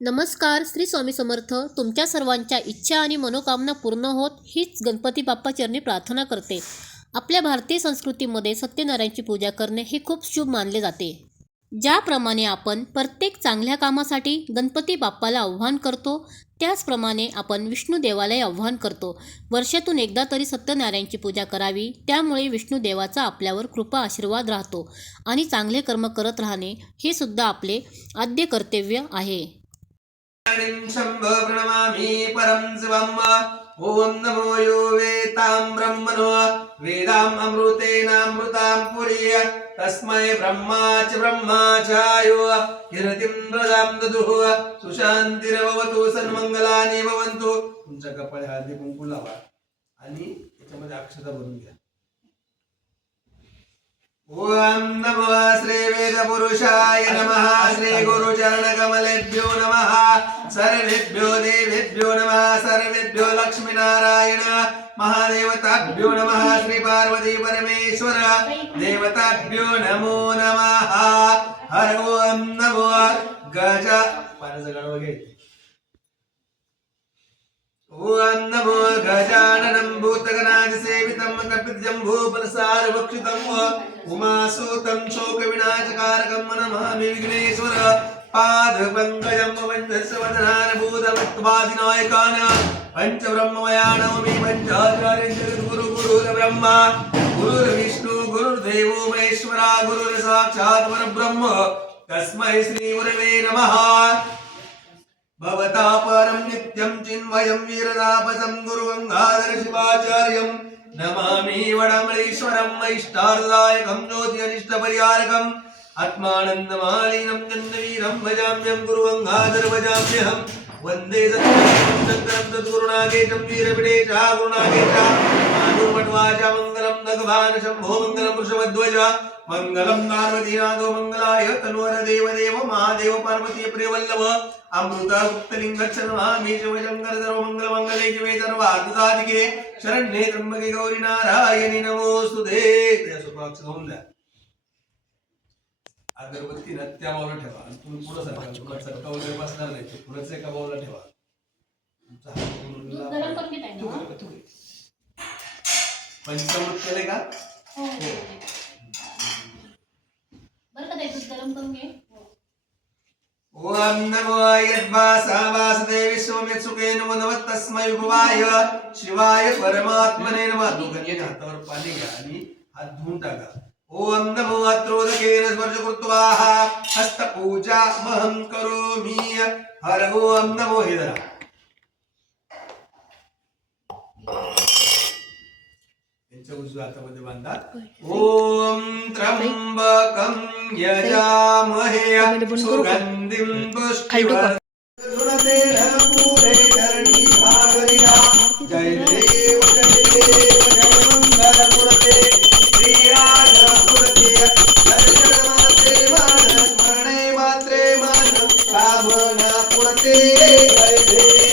नमस्कार श्री स्वामी समर्थ. तुमच्या सर्वांच्या इच्छा आणि मनोकामना पूर्ण होत हीच गणपती बाप्पा चरणी प्रार्थना करते. आपल्या भारतीय संस्कृतीमध्ये सत्यनारायणची पूजा करणे हे खूप शुभ मानले जाते. ज्याप्रमाणे आपण प्रत्येक चांगल्या कामासाठी गणपती बाप्पाला आव्हान करतो त्याचप्रमाणे आपण विष्णू देवालाही आव्हान करतो. वर्षातून एकदा तरी सत्यनारायणची पूजा करावी त्यामुळे विष्णू देवाचा आपल्यावर कृपा आशीर्वाद राहतो आणि चांगले कर्म करत राहणे हे सुद्धा आपले आद्य कर्तव्य आहे. शम्भो प्रणमामि परं शिवम्। ॐ नमो यो वेतां ब्रह्मणो। वेदाम् अमृतेनामृतां पुरीय। तस्मै ब्रह्मा च ब्रह्मा चायो किरतिं प्रदां ददुः। सुशान्तिरभवतु सन्मङ्गलानि भवन्तु। तुमच्या कपाळी हळदी कुंकू लावा. आणि त्याच्यामध्ये अक्षता भरून घ्या. ओम नमो श्री वेदपुरुषाय नमः। श्री गुरुचरणकमलेभ्यो नमः। सर्वेभ्यो देवेभ्यो नमः सर्वेभ्यो लक्ष्मीनारायण। महादेवताभ्यो नमः श्री पार्वती परमेश्वर। देवताभ्यो नमो नमः। हर ओम नमो गज। पाण्याचं नमो गजाननं भूतगणादिसेवितं भूपलसारभक्षितं उमासूतं शोकविनाशकारकं नमामि विघ्नेश्वर। പാദപങ്കജം ഭൂതമത്വാദിനായ കാണാൻ പഞ്ചബ്രഹ്മയാണവമേ പഞ്ചാചാര്യ ജഗദ്ഗുരു ഗുരുര ബ്രഹ്മ ഗുരുർ വിഷ്ണു ഗുരുദേവോ മഹേശ്വര ഗുരുർ സാക്ഷാത് പരബ്രഹ്മ തസ്മൈ ശ്രീ ഗുരവേ നമഃ. ഭവതാ പരം നിത്യം ചിന്മയം വീരതാപസം ഗുരുഗംഗാധര ശിവാചാര്യം. നമാമി വടമളീശ്വരം മൈഷ്ടാർദായകം ജ്യോതിരിഷ്ടപരിഹാരകം आत्मानन्दमालिनं जन्मवीरं भजाम्यं गुरुगङ्गाधर भजाम्यहं वन्दे सत्यं शङ्करं सद्गुरुनागेशं वीरपिडेशा गुरुनागेशा मानुमट्वाचा मङ्गलं भगवान् शम्भो मङ्गलं वृषभध्वज मङ्गलं पार्वतीनाथो मङ्गलाय तन्वर देवदेव महादेव पार्वती प्रियवल्लभ अमृत गुप्तलिंगच्छन महामी शिवशंकर सर्व मंगल मंगले शिवे सर्व साधिके शरण्ये त्र्यंबके गौरी नारायणी नमोस्तुते त्या सुखाक्ष होऊन द्या अगरबत्ती ना त्या बाजूला ठेवा. आणि तुम्ही पुढं सरका. सरका वगैरे बसणार नाही. पुढंच एका बाजूला ठेवा. पंचामृत केले का? हो, हो, हो. ओम नमो यद्वासा वासुदेवी सोम्य सुखे नमो नमः तस्मै भुवाय शिवाय परमात्मने नमः. दोघांनी हातावर पाणी घ्या आणि हात धुवून टाका. ओम नमो अत्रोदकेन स्पर्श कृत्वा हस्तपूजा महं करोमि। हर ओम नमो हे धरा यांच्या उजव्या हातामध्ये बांधा। ओम त्र्यंबकं यजामहे। सुगंधिं पुष्टिवर्धनतेन સાબના પોતે કહે